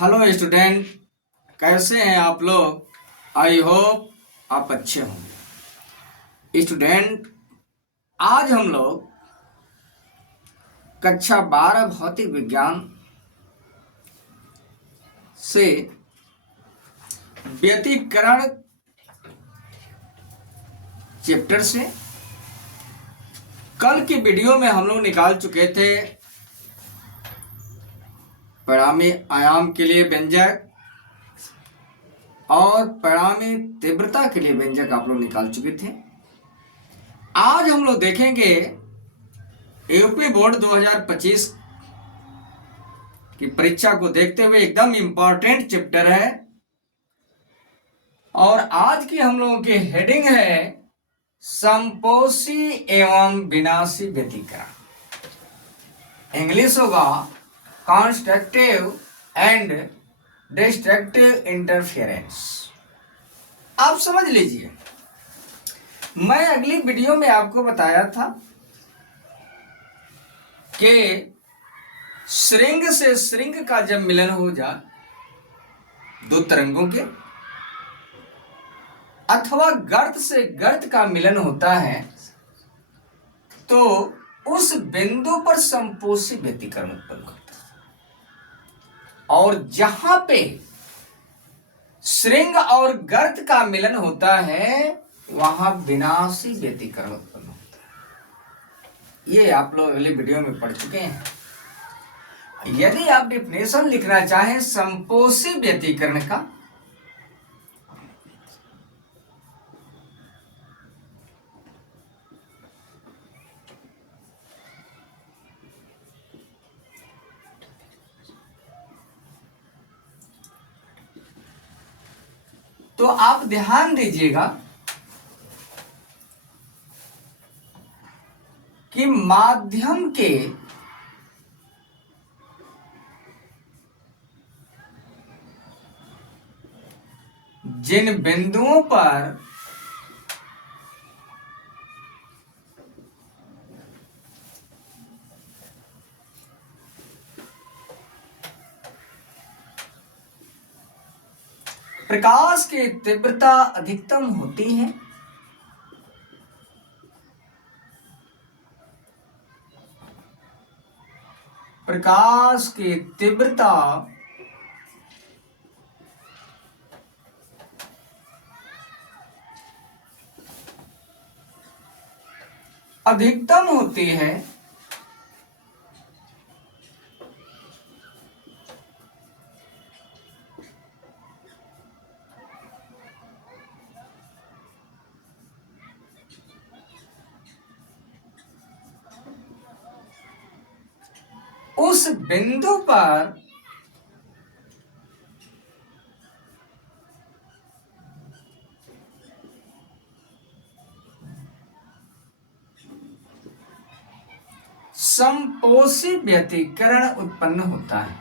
Hello student, कैसे हैं आप लोग। आई होप आप अच्छे होंगे। स्टूडेंट, आज हम लोग कक्षा 12 भौतिक विज्ञान से व्यतिकरण चैप्टर से कल की वीडियो में हम लोग निकाल चुके थे परिणामी आयाम के लिए व्यंजक और परिणामी तीव्रता के लिए व्यंजक आप लोग निकाल चुके थे। आज हम लोग देखेंगे यूपी बोर्ड 2025 की परीक्षा को देखते हुए एकदम इंपॉर्टेंट चैप्टर है और आज की हम लोगों की हेडिंग है संपोषी एवं विनाशी व्यतिकरण। इंग्लिश होगा कंस्ट्रक्टिव एंड डिस्ट्रक्टिव इंटरफेरेंस। आप समझ लीजिए, मैं अगली वीडियो में आपको बताया था कि श्रृंग से श्रृंग का जब मिलन हो जाए दो तरंगों के, अथवा गर्त से गर्त का मिलन होता है, तो उस बिंदु पर संपोषी व्यतिकरण उत्पन्न होता है। और जहां पे श्रृंग और गर्त का मिलन होता है वहां विनाशी व्यतिकरण उत्पन्न होता है। ये आप लोग अगली वीडियो में पढ़ चुके हैं। यदि आप डिफिनेशन लिखना चाहें संपोषी व्यतिकरण का, तो आप ध्यान दीजिएगा कि माध्यम के जिन बिंदुओं पर प्रकाश की तीव्रता अधिकतम होती है, प्रकाश की तीव्रता अधिकतम होती है, उस बिंदु पर संपोषी व्यतिकरण उत्पन्न होता है।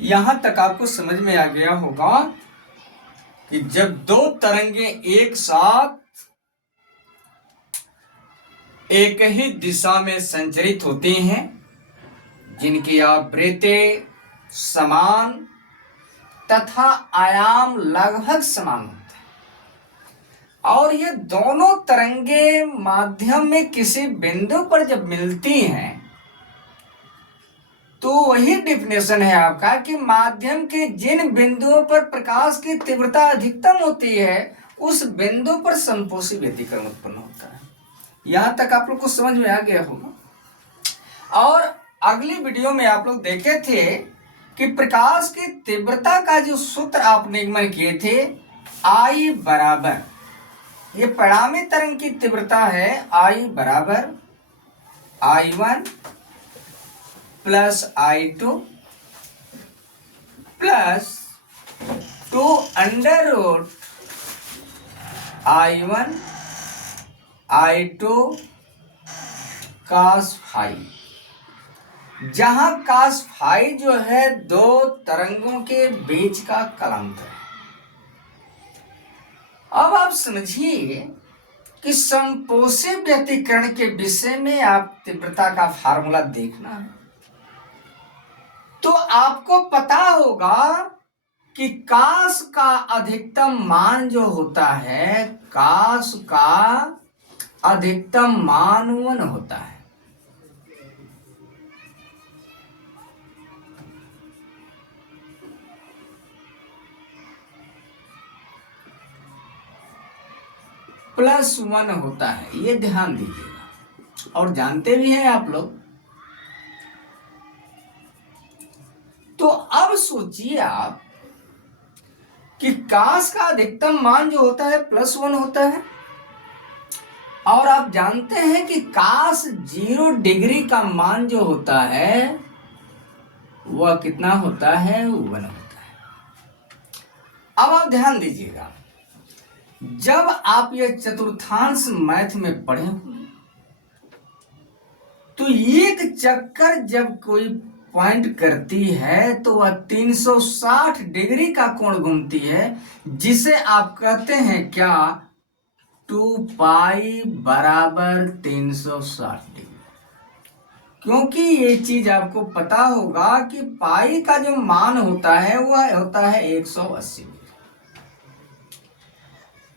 यहां तक आपको समझ में आ गया होगा कि जब दो तरंगे एक साथ एक ही दिशा में संचरित होती हैं, जिनकी आवृत्ति समान तथा आयाम लगभग समान होते हैं, और ये दोनों तरंगे माध्यम में किसी बिंदु पर जब मिलती हैं, तो वही डिफिनेशन है आपका कि माध्यम के जिन बिंदुओं पर प्रकाश की तीव्रता अधिकतम होती है उस बिंदु पर संपोषी व्यतिकरण उत्पन्न होता है। यहां तक आप लोग को समझ में आ गया होगा। और अगली वीडियो में आप लोग देखे थे कि प्रकाश की तीव्रता का जो सूत्र आप निगमन किए थे, आई बराबर, ये परिणामी तरंग की तीव्रता है, आई बराबर I1 plus I2 plus 2 under root I1 I2 cos phi, जहां cos फाई जो है दो तरंगों के बीच का कालांतर है। अब आप समझिए कि समपोषी व्यतिकरण के विषय में आप तीव्रता का फार्मूला देखना है तो आपको पता होगा कि कास का अधिकतम मान जो होता है, कास का अधिकतम मान 1 होता है। +1 होता है, ये ध्यान दीजिएगा और जानते भी हैं आप लोग। तो अब सोचिए आप कि कास का अधिकतम मान जो होता है +1 होता है और आप जानते हैं कि कास 0 डिग्री का मान जो होता है वह कितना होता है, 1 होता है। अब आप ध्यान दीजिएगा, जब आप यह चतुर्थांश मैथ में पढ़े होंगे तो एक चक्कर जब कोई पॉइंट करती है तो वह 360 डिग्री का कोण घूमती है, जिसे आप कहते हैं क्या, 2 पाई बराबर 360 डिग्री। क्योंकि ये चीज आपको पता होगा कि पाई का जो मान होता है वह होता है 180।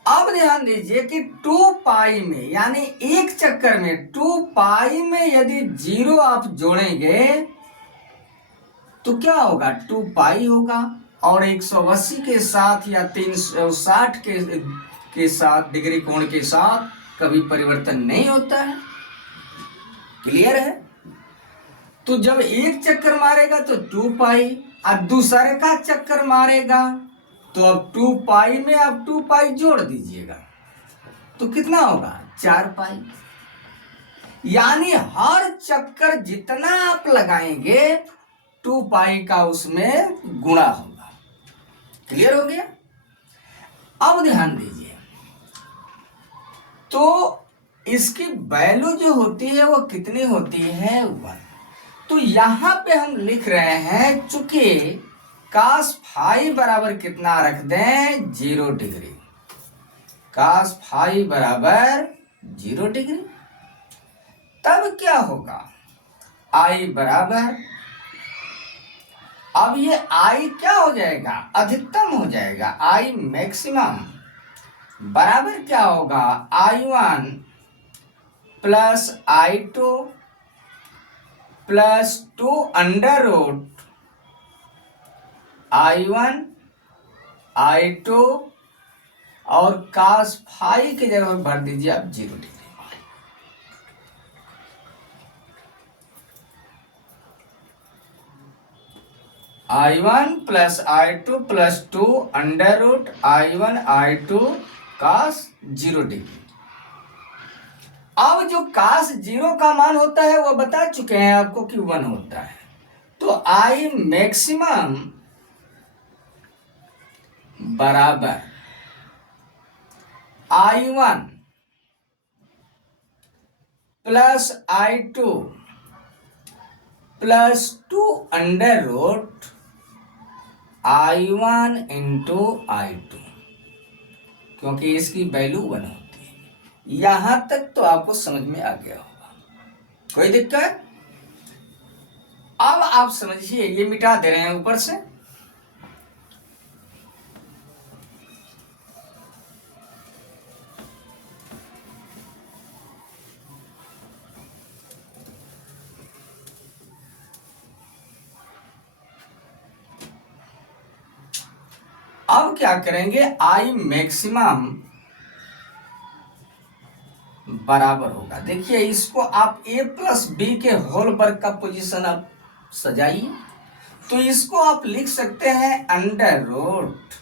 अब ध्यान दीजिए कि 2 पाई में यानी एक चक्कर में 2 पाई में यदि 0 आप जोड़ेंगे तो क्या होगा, 2 पाई होगा और 180 के साथ या 360 के साथ डिग्री कोण के साथ कभी परिवर्तन नहीं होता है। क्लियर है? तो जब एक चक्कर मारेगा तो 2 पाई और दूसरे का चक्कर मारेगा तो अब 2 पाई में आप 2 पाई जोड़ दीजिएगा तो कितना होगा, 4 पाई। यानी हर चक्कर जितना आप लगाएंगे 2 पाई का उसमें गुणा होगा। क्लियर हो गया? अब ध्यान दीजिए, तो इसकी वैल्यू जो होती है वो कितनी होती है, 1। तो यहां पे हम लिख रहे हैं, चूंकि कास फाई बराबर कितना रख दें, 0 डिग्री। कास फाई बराबर 0 डिग्री, तब क्या होगा, आई बराबर, अब ये आई क्या हो जाएगा, अधिकतम हो जाएगा। आई मैक्सिमम बराबर क्या होगा, I1 plus I2 plus 2 under root I1 I2 और कास फाई की जगह भर दीजिए आप 0 degree. I1 plus I2 plus 2 under root I1 I2 cos 0 degree. अब जो कास 0 का मान होता है वो बता चुके हैं आपको कि 1 होता है। तो आई मैक्सिमम बराबर I1 plus I2 plus 2 under root I1 into I2, क्योंकि इसकी वैल्यू 1 होती है। यहां तक तो आपको समझ में आ गया होगा, कोई दिक्कत? अब आप समझिए, ये मिटा दे रहे हैं ऊपर से। अब क्या करेंगे, आई मैक्सिमम बराबर होगा, देखिए इसको आप a प्लस बी के होल वर्ग का पोजीशन आप सजाइए। तो इसको आप लिख सकते हैं अंडर रूट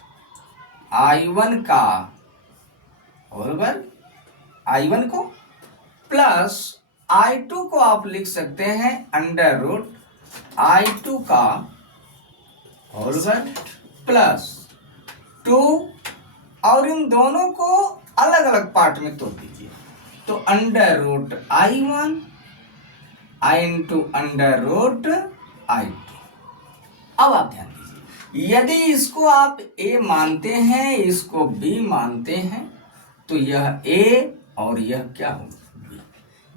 I1 का होल वर्ग, I1 को, प्लस I2 को आप लिख सकते हैं अंडर रूट I2 का होल वर्ग प्लस 2, और इन दोनों को अलग अलग पार्ट में तोड़ दीजिए। तो under root I1 I into under root I2। अब आप ध्यान दीजिए, यदि इसको आप a मानते हैं, इसको b मानते हैं, तो यह a और यह क्या होगा b।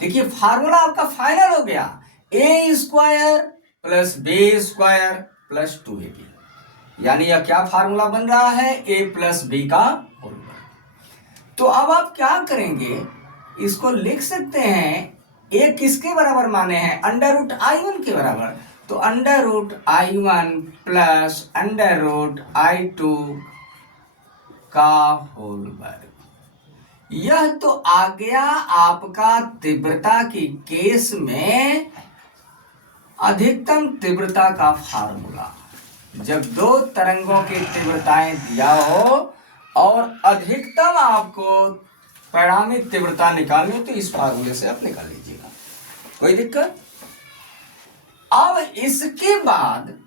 देखिए फार्मूला आपका फाइनल हो गया, a square plus b square plus 2ab, यानी यह क्या फार्मूला बन रहा है, a प्लस b का होल वर्ग। तो अब आप क्या करेंगे, इसको लिख सकते हैं, a किसके बराबर माने हैं, अंडर रूट I1 के बराबर, तो under root I1 plus under root I2 का होल वर्ग। यह तो आ गया आपका तीव्रता की केस में अधिकतम तीव्रता का फार्मूला। जब दो तरंगों की तीव्रताएं दिया हो और अधिकतम आपको परिणामी तीव्रता निकालनी हो, तो इस फार्मूले से आप निकाल लीजिएगा, कोई दिक्कत। अब इसके बाद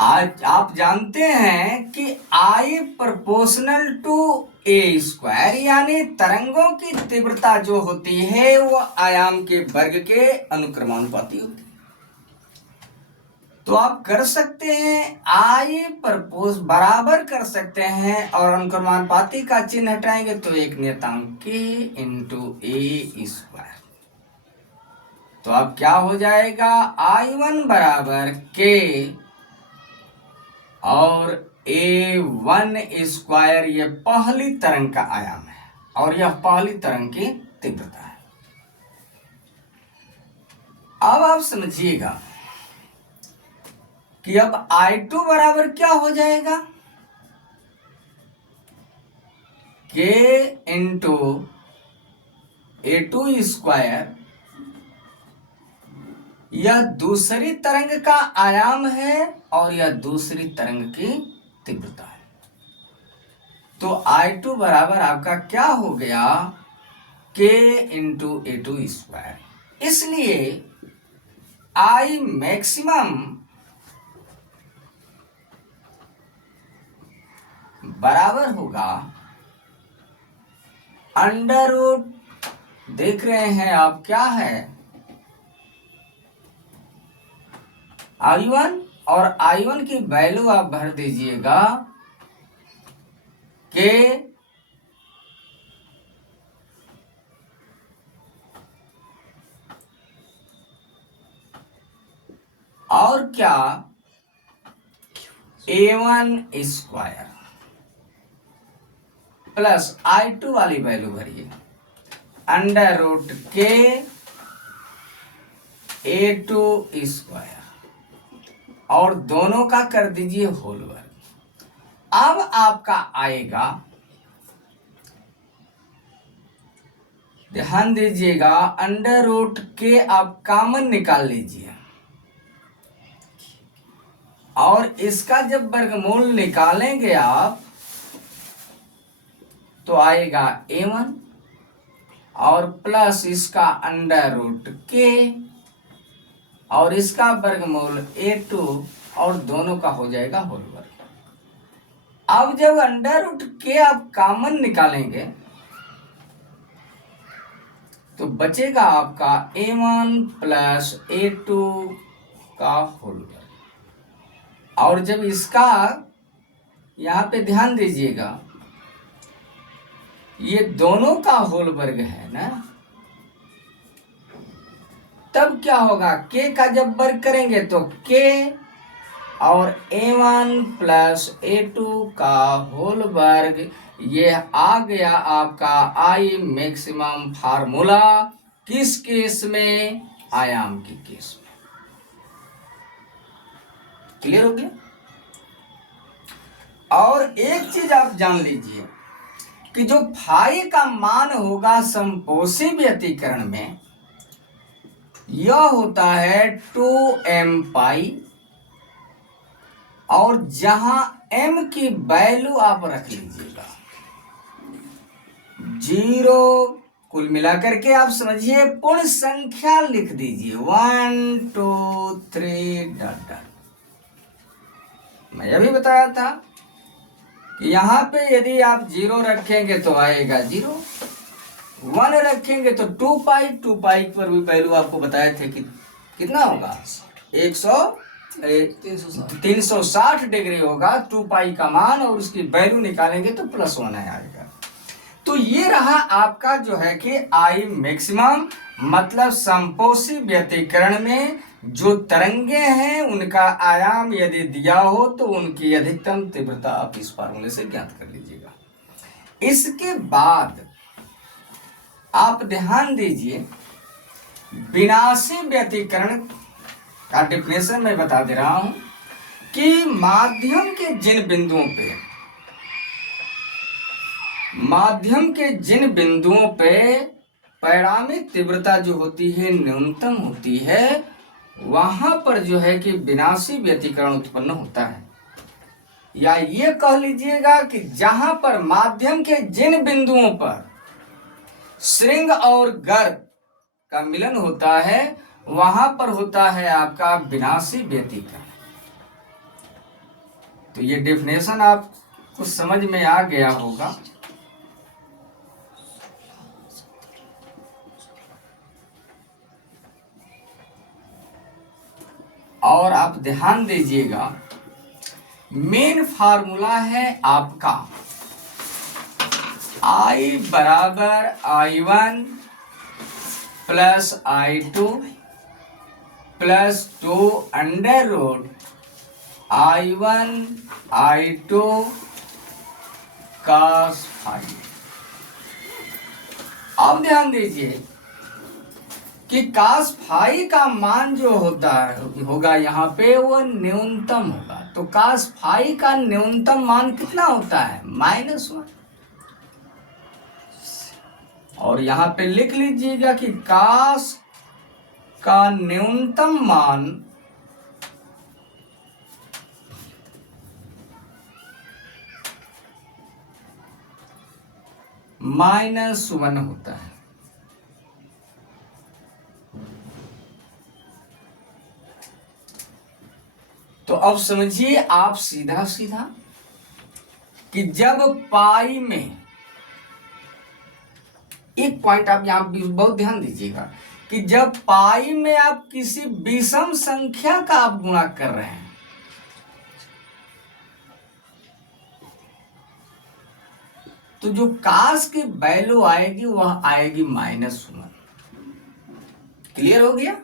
आज आप जानते हैं कि I proportional to a square, यानी तरंगों की तीव्रता जो होती है वह आयाम के वर्ग के अनुक्रमानुपाती होती है। तो आप कर सकते हैं I प्रपोज बराबर कर सकते हैं और अनुक्रमानुपाती का चिन्ह हटाएंगे तो एक नियतांक k इंटू a स्क्वायर। तो अब क्या हो जाएगा, I1 बराबर k और a1 स्क्वायर, ये पहली तरंग का आयाम है और यह पहली तरंग की तीव्रता है। अब आप समझिएगा कि अब I2 बराबर क्या हो जाएगा, k इंटू a2 स्क्वायर, यह दूसरी तरंग का आयाम है और यह दूसरी तरंग की तीव्रता है। तो I2 बराबर आपका क्या हो गया, k इंटू a2 स्क्वायर। इसलिए I मैक्सिमम बराबर होगा अंडर रूट, देख रहे हैं आप क्या है, I1, और I1 की वैल्यू आप भर दीजिएगा k और क्या a1 स्क्वायर प्लस I2 वाली वैल्यू भरिए under root k a2 square, और दोनों का कर दीजिए होल वर्ग। अब आपका आएगा, ध्यान दीजिएगा, अंडर रूट के आप कॉमन निकाल लीजिए और इसका जब वर्गमूल निकालेंगे आप तो आएगा a1 और प्लस इसका अंडर रूट के और इसका वर्गमूल a2 और दोनों का हो जाएगा होल वर्ग। अब जब अंडर रूट के आप कॉमन निकालेंगे तो बचेगा आपका a1 प्लस a2 का होल वर्ग। और जब इसका यहाँ पे ध्यान दीजिएगा, ये दोनों का होल वर्ग है ना, तब क्या होगा, k का जब वर्ग करेंगे तो k और a1 प्लस a2 का होल वर्ग, ये आ गया आपका I मैक्सिमम फार्मूला। किस केस में, आयाम की केस में। क्लियर हो गया। और एक चीज आप जान लीजिए कि जो फाई का मान होगा समपोषी व्यतिकरण में, यह होता है 2m पाई, और जहां m की वैल्यू आप रख लीजिएगा 0, कुल मिलाकर के आप समझिए पूर्ण संख्या लिख दीजिए 1 2 3 डॉट डॉट। मैं अभी बताया था कि यहाँ पे यदि आप 0 रखेंगे तो आएगा 0, 1 रखेंगे तो 2 पाई, 2 पाई पर भी वैल्यू आपको बताए थे कि कितना होगा 360 डिग्री होगा 2 पाई का मान, और उसकी वैल्यू निकालेंगे तो +1 आएगा। तो ये रहा आपका जो है कि आई मैक्सिमम, मतलब समपोषी व्यतिकरण में जो तरंगे हैं उनका आयाम यदि दिया हो तो उनकी अधिकतम तीव्रता आप इस फार्मूले से ज्ञात कर लीजिएगा। इसके बाद आप ध्यान दीजिए, विनाशी व्यतिकरण का डेफिनेशन मैं बता दे रहा हूं कि माध्यम के जिन बिंदुओं पे परिणामिक तीव्रता जो होती है न्यूनतम होती है, वहां पर जो है कि विनाशी व्यतिकरण उत्पन्न होता है। या ये कह लीजिएगा कि जहां पर माध्यम के जिन बिंदुओं पर श्रृंग और गर्भ का मिलन होता है वहां पर होता है आपका विनाशी व्यतिकरण। तो ये डेफिनेशन आपको समझ में आ गया होगा। और आप ध्यान दीजिएगा, मेन फार्मूला है आपका I बराबर I1 plus I2 plus 2 under root I1 I2 cos phi. अब ध्यान दीजिए कि cos फाई का मान जो होगा यहाँ पे वो न्यूनतम होगा। तो cos फाई का न्यूनतम मान कितना होता है -1। और यहाँ पे लिख लीजिएगा कि cos का न्यूनतम मान -1 होता है। तो अब समझिए आप सीधा सीधा कि जब पाई में, एक पॉइंट आप यहां बहुत ध्यान दीजिएगा कि जब पाई में आप किसी विषम संख्या का आप गुणा कर रहे हैं तो जो कास की वैल्यू आएगी वह आएगी -1। क्लियर हो गया?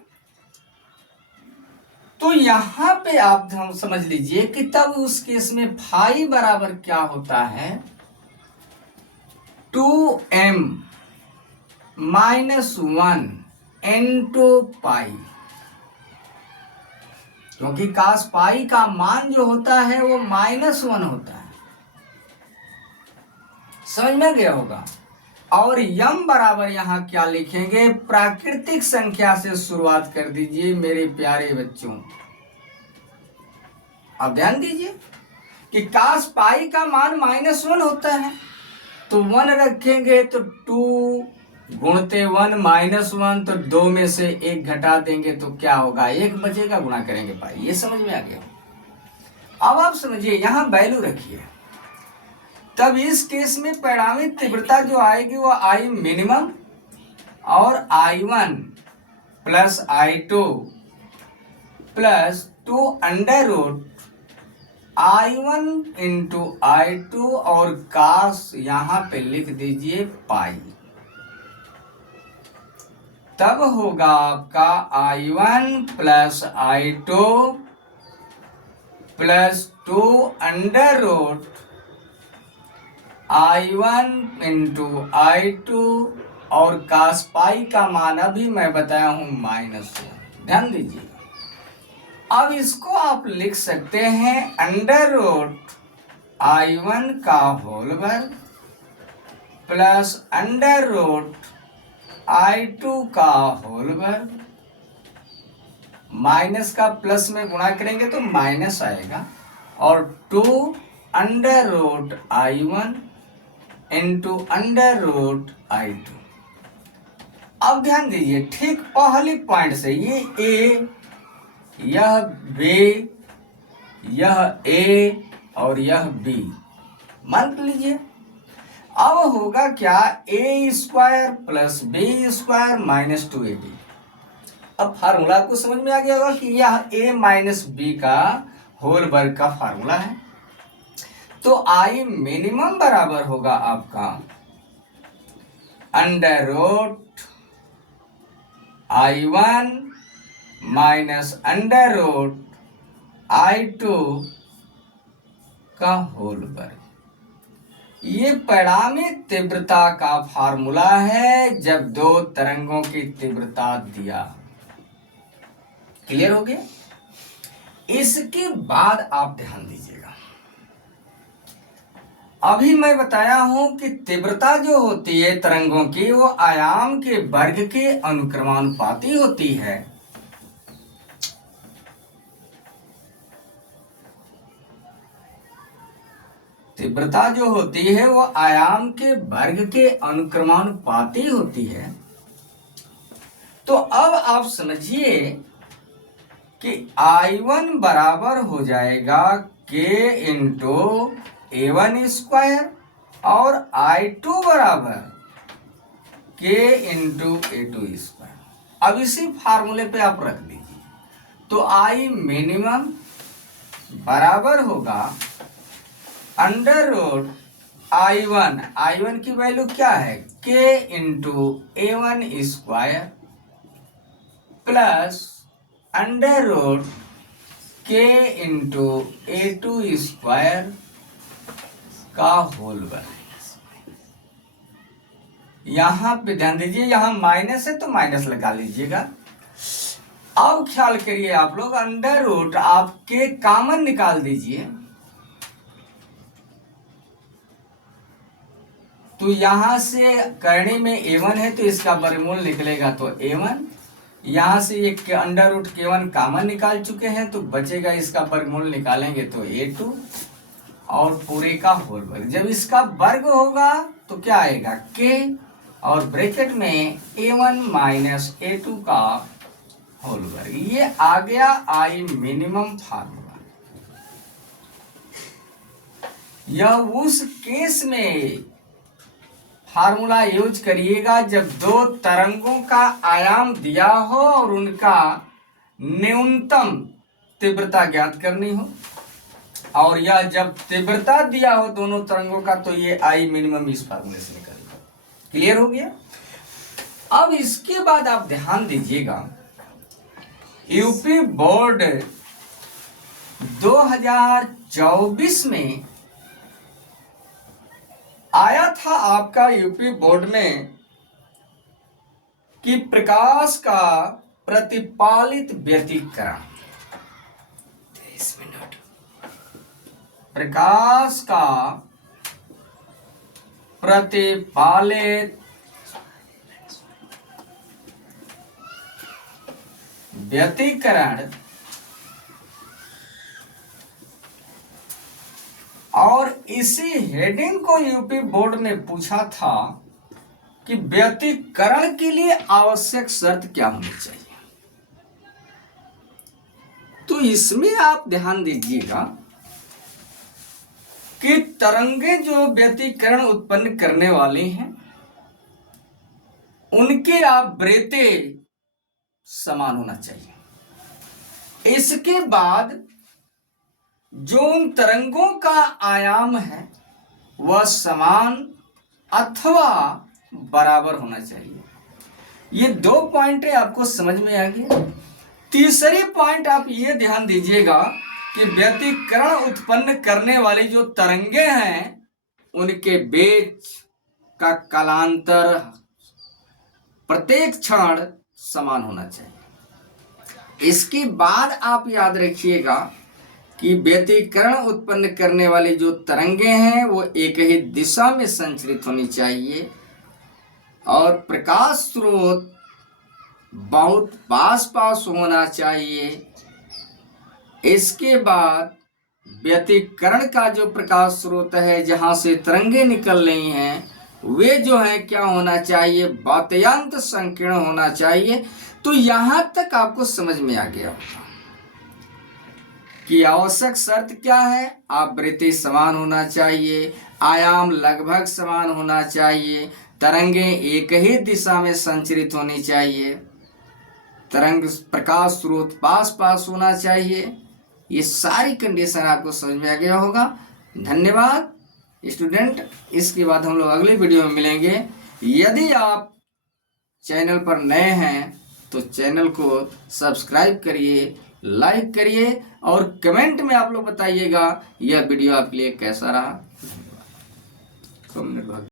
तो यहां पे आप समझ लीजिए कि तब उस केस में फाई बराबर क्या होता है 2m -1 into पाई, क्योंकि कास पाई का मान जो होता है वो -1 होता है। समझ में गया होगा। और यम बराबर यहाँ क्या लिखेंगे, प्राकृतिक संख्या से शुरुआत कर दीजिए मेरे प्यारे बच्चों। अब ध्यान दीजिए कि कास पाई का मान -1 होता है, तो 1 रखेंगे तो 2 गुणते 1 -1, तो 2 में से 1 घटा देंगे तो क्या होगा 1 बचेगा, गुणा करेंगे पाई। ये समझ में आ गया। अब आप समझिए यहाँ वैल्यू रखिए, तब इस केस में परिणामिक तीव्रता जो आएगी वो आई मिनिमम और I1 plus I2 plus 2 under root I1 into I2 और कास यहाँ पे लिख दीजिए पाई। तब होगा आपका I1 plus I2 plus 2 under root I1 into I2 और कास पाई का मान अभी मैं बताया हूं -1। ध्यान दीजिए। अब इसको आप लिख सकते हैं अंडर रूट I1 का होल वर्ग प्लस अंडर रूट I2 का होल वर्ग, माइनस का प्लस में गुणा करेंगे तो माइनस आएगा, और 2 under root I1 into under root I2। अब ध्यान दीजिए ठीक पहली पॉइंट से, ये A, यह B, यह A और यह B। मान लीजिए अब होगा क्या, A square plus B square minus 2ab। अब फार्मूला आपको समझ में आ गया होगा कि यह a माइनस बी का होल वर्ग का फार्मूला है। तो आई मिनिमम बराबर होगा आपका under root I1 minus under root I2 का होल वर्ग। ये परिणामी तीव्रता का फार्मूला है जब दो तरंगों की तीव्रता दिया। क्लियर हो गया? इसके बाद आप ध्यान दीजिएगा, अभी मैं बताया हूं कि तीव्रता जो होती है तरंगों की वो आयाम के वर्ग के अनुक्रमानुपाती होती है। तीव्रता जो होती है वो आयाम के वर्ग के अनुक्रमानुपाती होती है। तो अब आप समझिए कि I1 बराबर हो जाएगा K इंटू A1 स्क्वायर और I2 बराबर K इंटू A2 स्क्वायर। अब इसी फार्मूले पे आप रख दीजिए, तो I मिनिमम बराबर होगा अंडर रूट I1 की वैल्यू क्या है, K into A1 square plus under root K into A2 square का होल वर्ग। यहां पे ध्यान दीजिए, यहां माइनस है तो माइनस लगा लीजिएगा। अब ख्याल करिए आप लोग, अंडर रूट आप के कॉमन निकाल दीजिए, तो यहां से करणी में A1 है तो इसका वर्गमूल निकलेगा तो A1, यहां से एक अंडर रूट K1 कॉमन निकाल चुके हैं तो बचेगा, इसका वर्गमूल निकालेंगे तो A2 और पूरे का होल वर्ग। जब इसका वर्ग होगा तो क्या आएगा, K और ब्रैकेट में A1 माइनस A2 का होल वर्ग। ये आ गया आई मिनिमम फार्मूला। यह उस केस में फार्मूला यूज करिएगा जब दो तरंगों का आयाम दिया हो और उनका न्यूनतम तीव्रता ज्ञात करनी हो, और यह जब तीव्रता दिया हो दोनों तरंगों का तो ये आई मिनिमम इस फार्मूले से निकलेगा। क्लियर हो गया? अब इसके बाद आप ध्यान दीजिएगा, यूपी बोर्ड 2024 में आया था आपका यूपी बोर्ड में कि प्रकाश का प्रतिपालित व्यतिकरण, प्रकाश का प्रतिपालित व्यतिकरण और इसी हेडिंग को यूपी बोर्ड ने पूछा था कि व्यतिकरण के लिए आवश्यक शर्त क्या होनी चाहिए। तो इसमें आप ध्यान दीजिएगा कि तरंगे जो व्यतिकरण उत्पन्न करने वाली हैं उनके आवृत्ति समान होना चाहिए। इसके बाद जो उन तरंगों का आयाम है वह समान अथवा बराबर होना चाहिए। ये दो पॉइंट आपको समझ में आ गया। तीसरी पॉइंट आप ये ध्यान दीजिएगा कि व्यतिकरण उत्पन्न करने वाली जो तरंगे हैं उनके बीच का कालांतर प्रत्येक क्षण समान होना चाहिए। इसके बाद आप याद रखिएगा कि व्यतिकरण उत्पन्न करने वाली जो तरंगे हैं वो एक ही दिशा में संचरित होनी चाहिए और प्रकाश स्रोत बहुत पास पास होना चाहिए। इसके बाद व्यतिकरण का जो प्रकाश स्रोत है जहां से तरंगे निकल रही हैं वे जो है क्या होना चाहिए, बात्यंत संकीर्ण होना चाहिए। तो यहां तक आपको समझ में आ गया होगा। कि आवश्यक शर्त क्या है? आवृत्ति समान होना चाहिए, आयाम लगभग समान होना चाहिए, तरंगे एक ही दिशा में संचरित होनी चाहिए, तरंग प्रकाश स्रोत पास पास होना चाहिए। ये सारी कंडीशन आपको समझ में आ गया होगा। धन्यवाद स्टूडेंट। इसके बाद हम लोग अगली वीडियो में मिलेंगे। यदि आप चैनल पर नए हैं तो चैनल को सब्सक्राइब करिए, लाइक करिए और कमेंट में आप लोग बताइएगा यह वीडियो आपके लिए कैसा रहा।